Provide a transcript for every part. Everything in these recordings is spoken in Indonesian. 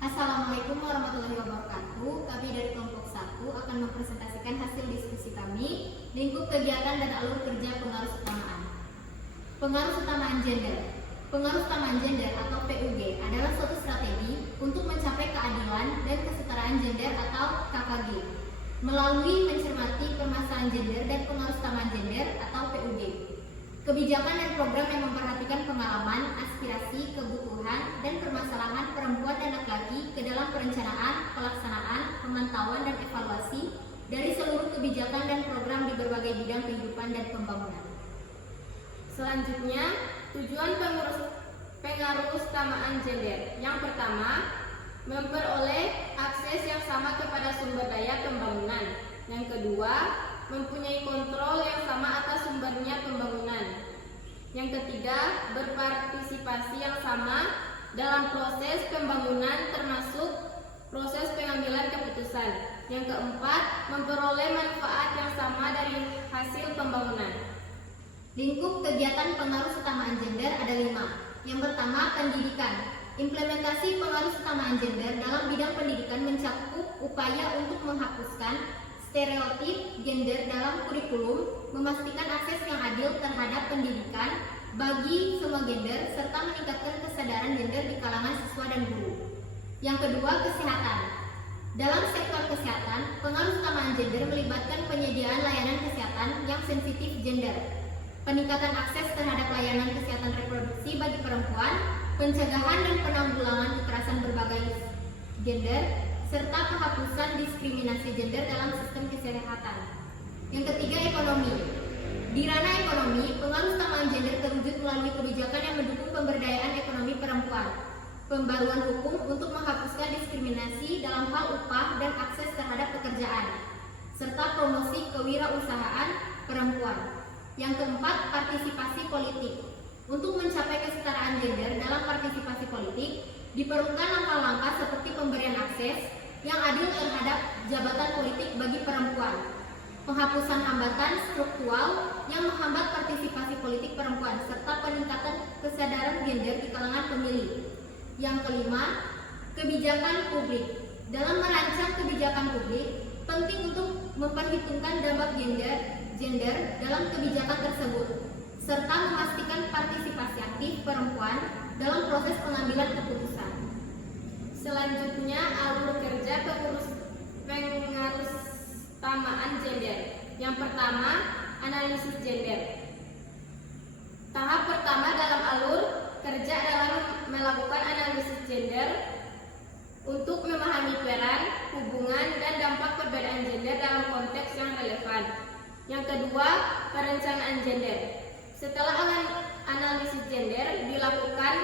Assalamualaikum warahmatullahi wabarakatuh. Kami dari kelompok 1 akan mempresentasikan hasil diskusi kami, lingkup kegiatan dan alur kerja pengaruh utamaan. Pengaruh utamaan gender. Pengaruh utamaan gender atau PUG adalah suatu strategi untuk mencapai keadilan dan kesetaraan gender atau KKG melalui mencermati permasalahan gender dan pengaruh utamaan gender atau PUG. Kebijakan dan program yang memperhatikan pengalaman, aspirasi, kebutuhan, dan permasalahan perempuan dan laki-laki ke dalam perencanaan, pelaksanaan, pemantauan, dan evaluasi dari seluruh kebijakan dan program di berbagai bidang kehidupan dan pembangunan. Selanjutnya, tujuan pengaruh utamaan gender. Yang pertama, memperoleh akses yang sama kepada sumber daya pembangunan. Yang kedua, mempunyai kontrol yang sama atas sumbernya pembangunan. Yang ketiga, berpartisipasi yang sama dalam proses pembangunan termasuk proses pengambilan keputusan. Yang keempat, memperoleh manfaat yang sama dari hasil pembangunan. Lingkup kegiatan pengaruh utamaan gender ada 5. Yang pertama, pendidikan. Implementasi pengaruh utamaan gender dalam bidang pendidikan mencakup upaya untuk menghapuskan stereotip gender dalam kurikulum, memastikan akses yang adil terhadap pendidikan bagi semua gender, serta meningkatkan kesadaran gender di kalangan siswa dan guru. Yang kedua, kesehatan. Dalam sektor kesehatan, pengaruh utamaan gender melibatkan penyediaan layanan kesehatan yang sensitif gender, peningkatan akses terhadap layanan kesehatan reproduksi bagi perempuan, pencegahan dan penanggulangan kekerasan berbagai gender, serta penghapusan diskriminasi gender dalam sistem kesehatan. Yang ketiga, ekonomi. Di ranah ekonomi, pengaruh utamaan gender terwujud melalui kebijakan yang mendukung pemberdayaan ekonomi perempuan, pembaruan hukum untuk menghapuskan diskriminasi dalam hal upah dan akses terhadap pekerjaan, serta promosi kewirausahaan perempuan. Yang keempat, partisipasi politik. Untuk mencapai kesetaraan gender dalam partisipasi politik, diperlukan langkah-langkah seperti pemberian akses yang adil terhadap jabatan politik bagi perempuan, penghapusan hambatan struktural yang menghambat partisipasi politik perempuan, serta peningkatan kesadaran gender di kalangan pemilih. Yang kelima, kebijakan publik. Dalam merancang kebijakan publik, penting untuk memperhitungkan dampak gender dalam kebijakan tersebut, serta memastikan partisipasi aktif perempuan dalam proses pengambilan keputusan. Selanjutnya, alur kerja pengaruh utamaan gender. Yang pertama, analisis gender. Tahap pertama dalam alur kerja adalah melakukan analisis gender untuk memahami peran, hubungan, dan dampak perbedaan gender dalam konteks yang relevan. Yang kedua, perencanaan gender. Setelah analisis gender dilakukan,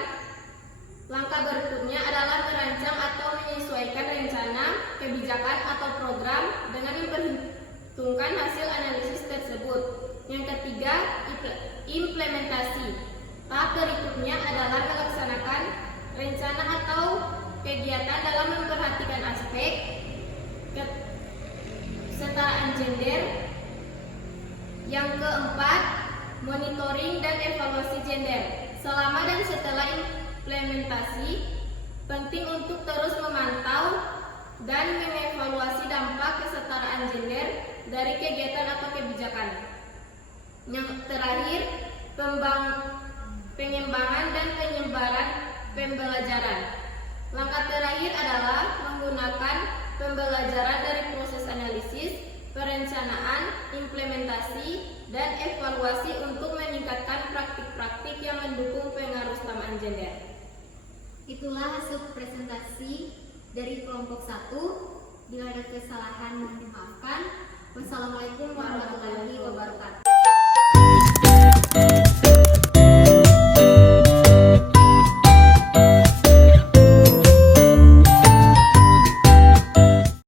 langkah berikutnya adalah merancang atau menyesuaikan rencana, kebijakan, atau program dengan memperhitungkan hasil analisis tersebut. Yang ketiga, implementasi. Tahap berikutnya adalah melaksanakan rencana atau kegiatan dalam memperhatikan aspek kesetaraan gender. Yang keempat, monitoring dan evaluasi gender. Selama dan setelah implementasi, penting untuk terus memantau dan mengevaluasi dampak kesetaraan gender dari kegiatan atau kebijakan. Yang terakhir, pengembangan dan penyebaran pembelajaran. Langkah terakhir adalah menggunakan pembelajaran dari proses analisis, perencanaan, implementasi, dan evaluasi untuk meningkatkan praktik-praktik yang mendukung pengaruh utamaan gender. Itulah hasil presentasi dari kelompok 1. Bila ada kesalahan mohon dimaafkan. Wassalamualaikum warahmatullahi wabarakatuh.